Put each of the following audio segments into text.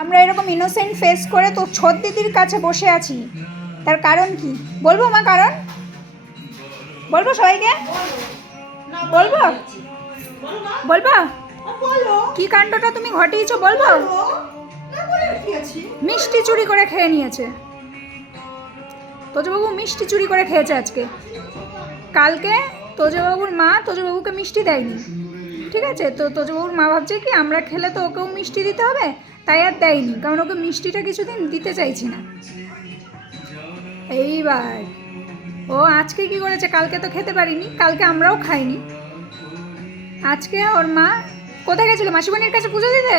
আমরা এরকম innocent face করে তো ছোট দিদির কাছে বসে আছি। তার কারণ কি? বলব মা কারণ? বলব সবাইকে? বলব? বলব? কি কাণ্ডটা তুমি ঘটিয়েছো? বলব? মিষ্টি চুরি করে খেয়ে নিয়েছে। তোজবাবু মিষ্টি চুরি করে খেয়েছে আজকে। কালকে তোজবাবুর মা তোজবাবুকে মিষ্টি দেয়নি। ঠিক আছে? তো তোজবাবুর মা ভাবছে কি, আমরা খেলে তো ওকেও মিষ্টি দিতে হবে। তাই আর দেয়নি, কারণ ওকে মিষ্টিটা কিছুদিন দিতে চাইছি না। এইবার, ও আজকে কি করেছে? কালকে তো খেতে পারিনি, কালকে আমরাও খাইনি। আজকে ওর মা কোথায় গেছিল? মাসিমণির কাছে পুজো দিতে?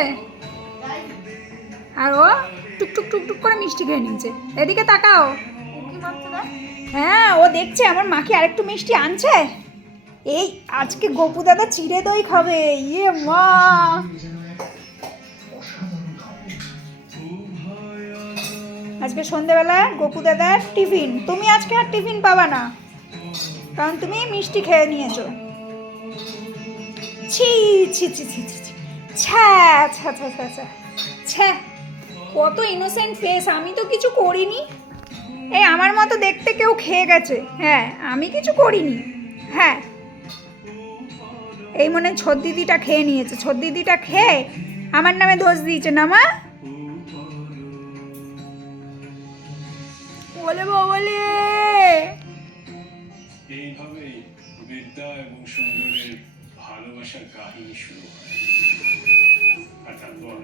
আর ও টুকটুক টুকটুক করে মিষ্টি খেয়ে নিয়েছে। এদিকে তাকাও। হ্যাঁ ও দেখছে, আমার মা কি আরেকটু মিষ্টি আনছে? এই, আজকে গপু দাদা চিড়ে দই খাবে। ইয়ে মা! আজকে সন্ধেবেলা গপু দাদার টিফিন। তুমি আজকে আর টিফিন পাবা না। কারণ তুমি মিষ্টি খেয়ে নিয়েছো। ছি ছি ছি ছি ছি ছ্যা ছ্যা কত ইনোসেন্ট ফেস আমি তো কিছু করিনি। এই আমার মতো দেখতে কেউ খেয়ে গেছে। হ্যাঁ আমি কিছু করিনি। হ্যাঁ। এই মনে ছোট দিদিটা খেয়ে নিয়েছে। ছোট দিদিটা খেয়ে আমার নামে দোষ দিয়েছে না মা? বলে। এইভাবেই বিদ্যা এবং সুন্দরের ভালোবাসার কাহিনী শুরু হয়। আর তারপর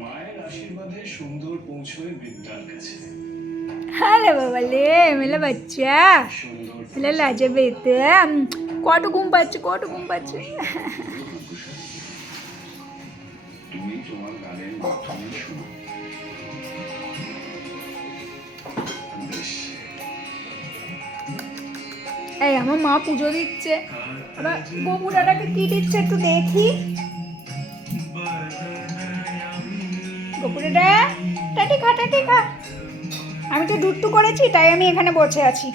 মায়ের আশীর্বাদে সুন্দর পৌঁছয় বিদ্যার কাছে। হ্যালো বাবালে মেলা বাচ্চা। মেলা লাজে বেতে কত ঘুম পাচ্ছে কত ঘুম পাচ্ছে? তুমি তোমার গানের মাধ্যমে শুনো। এই, আমার মা পুজো দিচ্ছে। আবার গোপুরাটাকে কি দিচ্ছে একটু দেখি। গোপুরাটা টাটি খা খা। আমি তো দুট্টু করেছি, তাই আমি এখানে বসে আছি।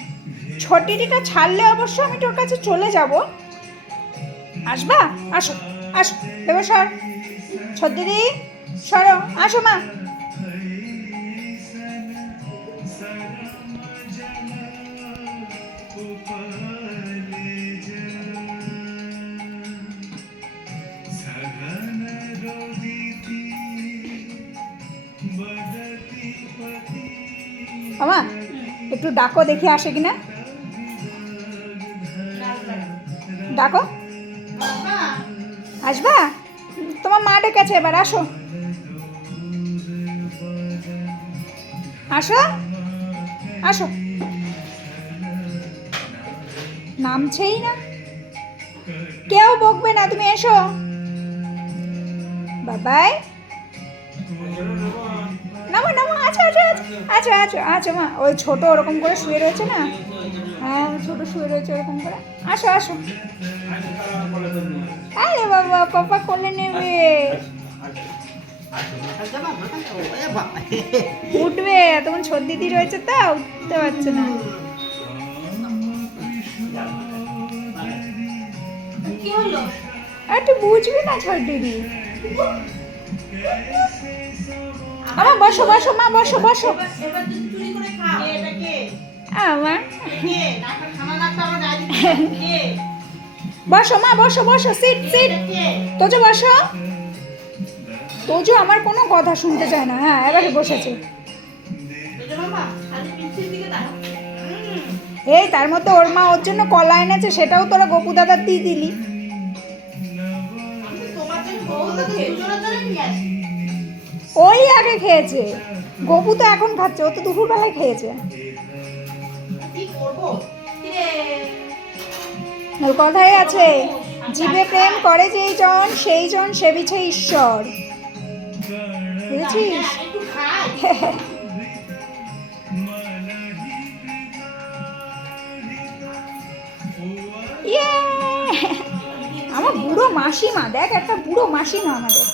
ছটিটিটা ছাড়লে অবশ্য আমি তোর কাছে চলে যাব। আসবা? আসো আসো। দেবো সর। ছোট দিদি সরো, আসো মা। মামা একটু ডাকো দেখি আসে কিনা ডাকো আসবা তোমার মা ডেকেছে এবার আসো আসো আসো নামছেই না। কেউ বকবে না, তুমি এসো। বাবাই। নামো নামো আচ্ছা আচ্ছা আচ্ছা আচ্ছা আচ্ছা মা। ওই ছোট ওরকম করে শুয়ে রয়েছে না? হ্যাঁ ছোট শুয়ে রয়েছে ওরকম করে। আসো আসো। আরে বাবা, পাপা কোলে নেবে। উঠবে তখন ছোট দিদি রয়েছে তা, উঠতে পারছে না। একটু বুঝবি না দিদি। আমার বসো বসো, মা, বসো বসো। আমার? বসো, মা, বসো বসো সিট সিট তোজো, বসো। তোজো আমার কোনো কথা শুনতে চায় না। হ্যাঁ এবারে বসেছে। এই তার মধ্যে ওর মা ওর জন্য কলা এনেছে, সেটাও তোরা গপু দাদার দিয়ে দিলি। ওই আগে খেয়েছে। গপু তো এখন খাচ্ছে ও তো দুপুরবেলায় খেয়েছে। কথায় আছে জীবে প্রেম করে যেই জন সেই জন সেবিছে ঈশ্বর। বুঝেছিস? আমার বুড়ো মাসিমা দেখ একটা বুড়ো মাসিমা আমাদের।